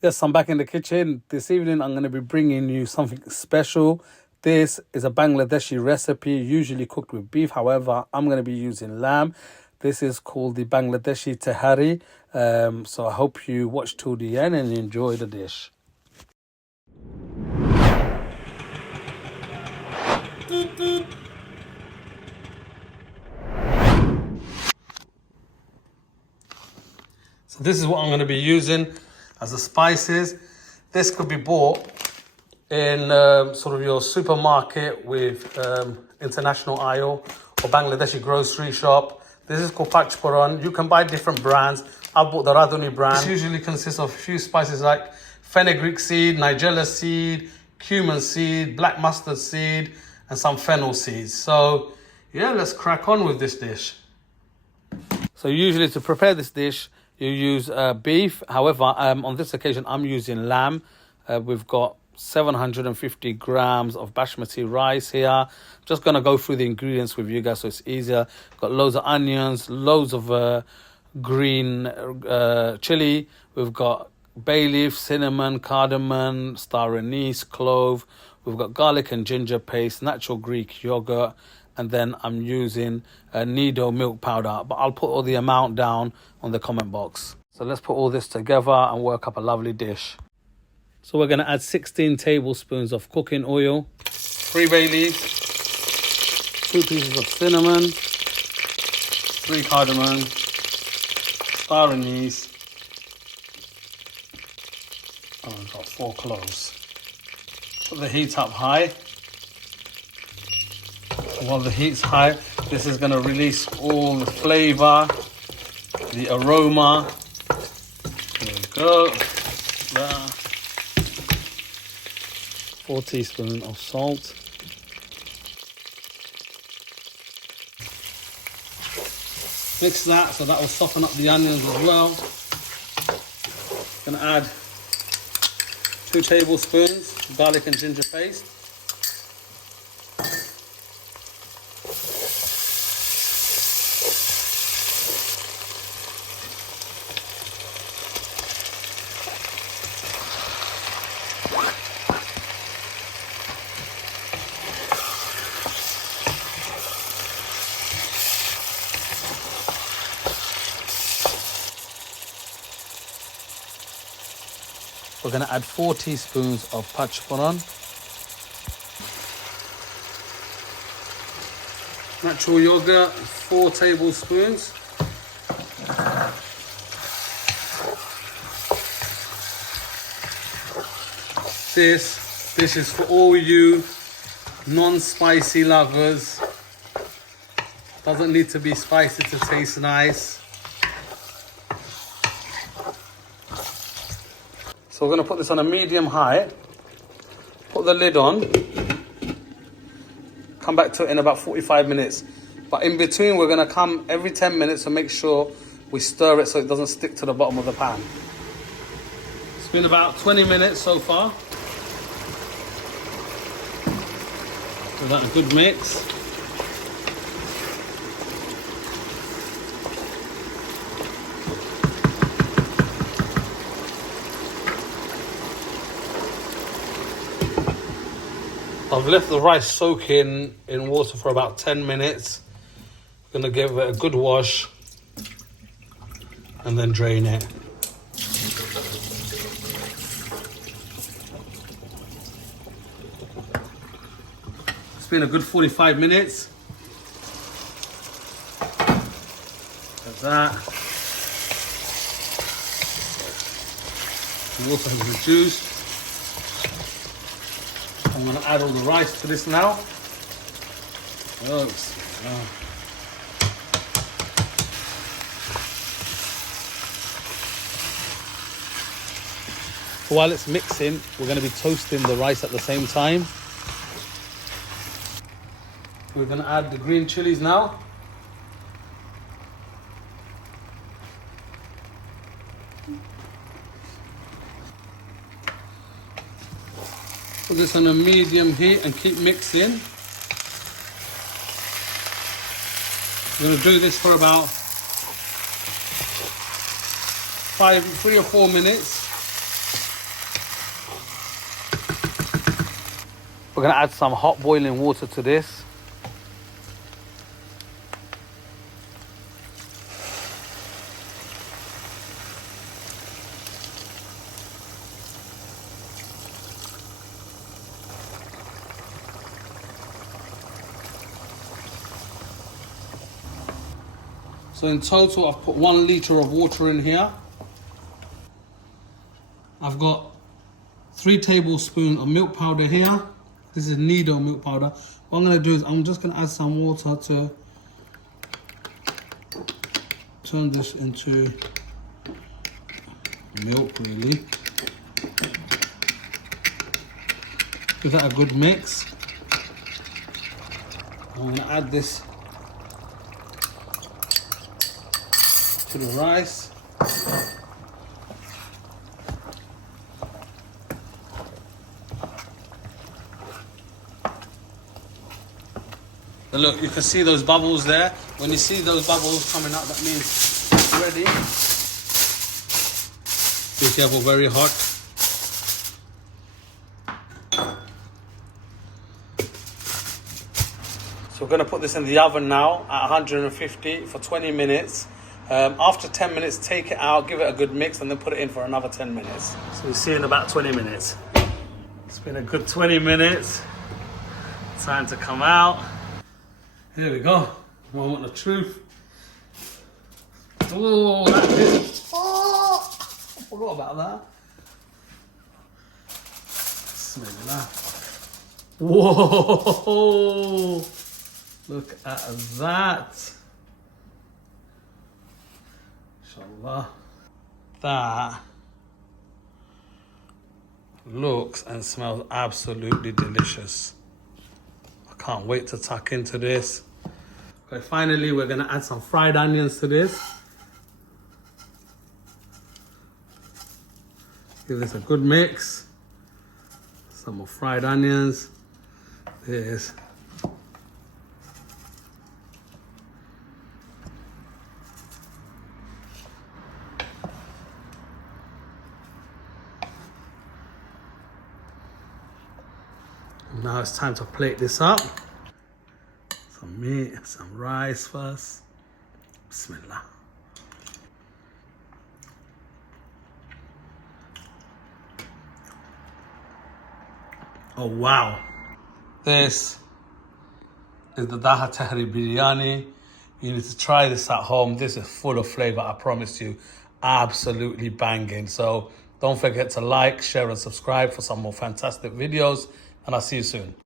Yes, I'm back in the kitchen. This evening I'm going to be bringing you something special. This is a Bangladeshi recipe, usually cooked with beef. However, I'm going to be using lamb. This is called the Bangladeshi Tehari. So I hope you watch till the end and enjoy the dish. So this is what I'm going to be using as the spices. This could be bought in sort of your supermarket with international aisle or Bangladeshi grocery shop. This is called Puran. You can buy different brands. I bought the Radhuni brand. This usually consists of a few spices like fenugreek seed, nigella seed, cumin seed, black mustard seed, and some fennel seeds. So yeah, let's crack on with this dish. So usually to prepare this dish, you use beef. However, on this occasion, I'm using lamb. We've got 750 grams of Basmati rice here. I'm just going to go through the ingredients with you guys so it's easier. Got loads of onions, loads of green chili. We've got bay leaf, cinnamon, cardamom, star anise, clove. We've got garlic and ginger paste, natural Greek yogurt, and then I'm using Nido milk powder. But I'll put all the amount down on the comment box. So let's put all this together and work up a lovely dish. So we're going to add 16 tablespoons of cooking oil, 3 bay leaves, 2 pieces of cinnamon, 3 cardamom, star anise, and I've got 4 cloves. Put the heat up high. While the heat's high, this is going to release all the flavor, the aroma. There we go. There. 4 teaspoons of salt. Mix that, so that will soften up the onions as well. Gonna add 2 tablespoons garlic and ginger paste. We're going to add 4 teaspoons of Puran. Natural yogurt, 4 tablespoons. This dish is for all you non-spicy lovers. Doesn't need to be spicy to taste nice. So we're going to put this on a medium high, put the lid on, come back to it in about 45 minutes. But in between, we're going to come every 10 minutes to make sure we stir it so it doesn't stick to the bottom of the pan. It's been about 20 minutes so far. Give that a good mix. I've left the rice soaking in water for about 10 minutes. I'm going to give it a good wash and then drain it. It's been a good 45 minutes. Like that. The water has reduced. I'm going to add all the rice to this now. While it's mixing, we're going to be toasting the rice at the same time. We're going to add the green chilies now. Put this on a medium heat and keep mixing. We're going to do this for about 3 or 4 minutes. We're gonna add some hot boiling water to this. So in total, I've put 1 litre of water in here. I've got 3 tablespoons of milk powder here. This is Nido milk powder. What I'm gonna do is I'm just gonna add some water to turn this into milk, really. Give that a good mix. I'm gonna add this to the rice. And look, you can see those bubbles there. When you see those bubbles coming out, that means it's ready. Be careful, very hot. So we're going to put this in the oven now at 150 for 20 minutes. After 10 minutes, take it out, give it a good mix, and then put it in for another 10 minutes. So we'll see in about 20 minutes. It's been a good 20 minutes. Time to come out. Here we go. Moment of truth. Oh, that is. Oh, I forgot about that. Smell that. Whoa! Look at that. Inshallah. That looks and smells absolutely delicious. I can't wait to tuck into this. Okay, finally we're gonna add some fried onions to this. Give this a good mix. Some more fried onions. This. Now it's time to plate this up. Some meat, some rice first. Bismillah. Oh wow. This is the Dhakar Tehari biryani. You need to try this at home. This is full of flavor, I promise you. Absolutely banging. So don't forget to like, share and subscribe for some more fantastic videos. And I'll see you soon.